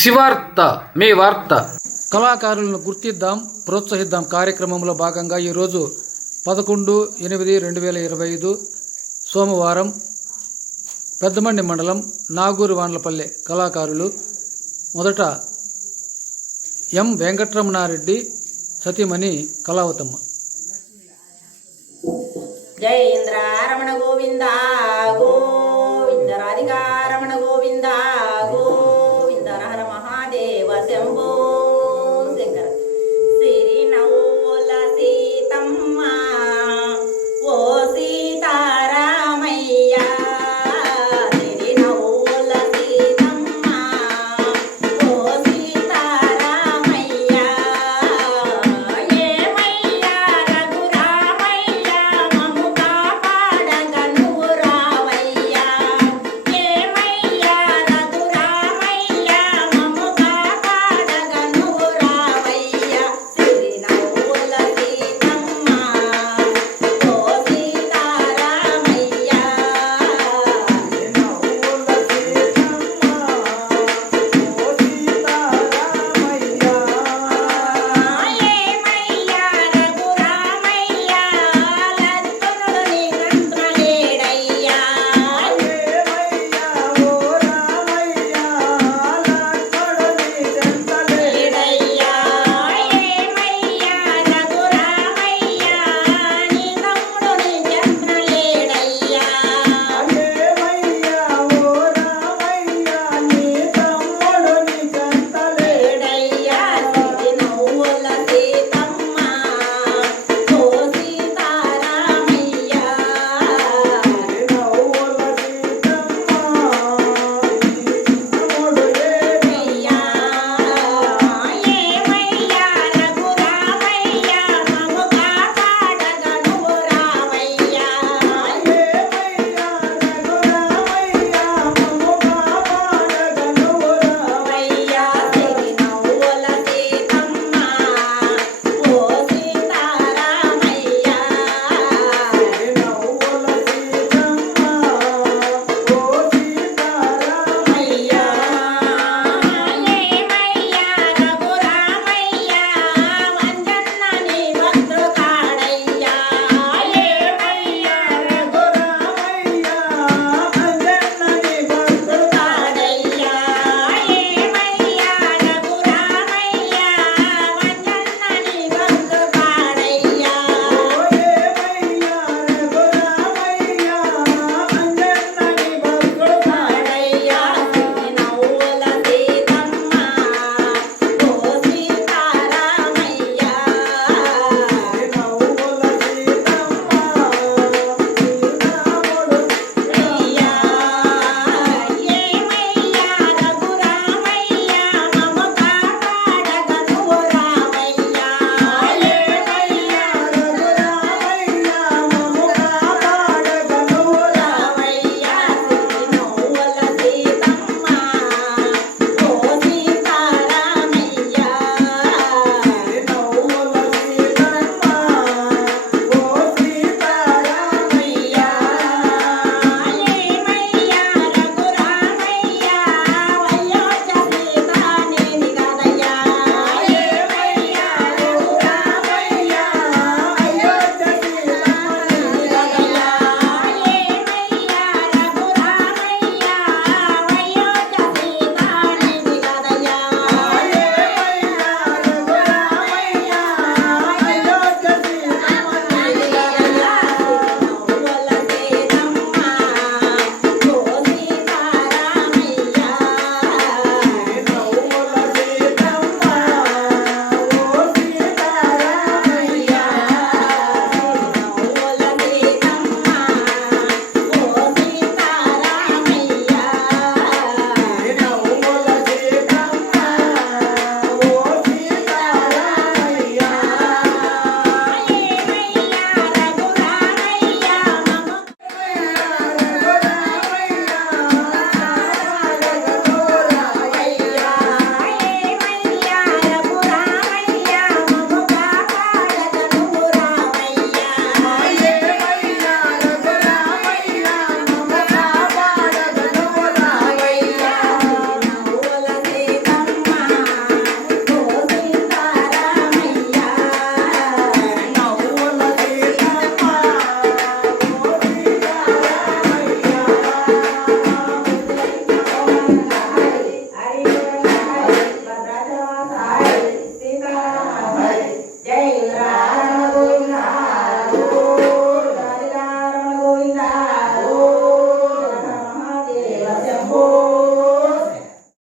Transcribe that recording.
శివార్త మీ వార్త. కళాకారులను గుర్తిద్దాం ప్రోత్సహిద్దాం కార్యక్రమంలో భాగంగా ఈరోజు పదకొండు ఎనిమిది రెండు వేల ఇరవై ఐదు సోమవారం పెద్దమండి మండలం నాగూరు వాండ్లపల్లె కళాకారులు మొదట ఎం వెంకటరమణారెడ్డి సతీమణి కళావతమ్మ. జై ఇంద్ర రమణ గోవింద గో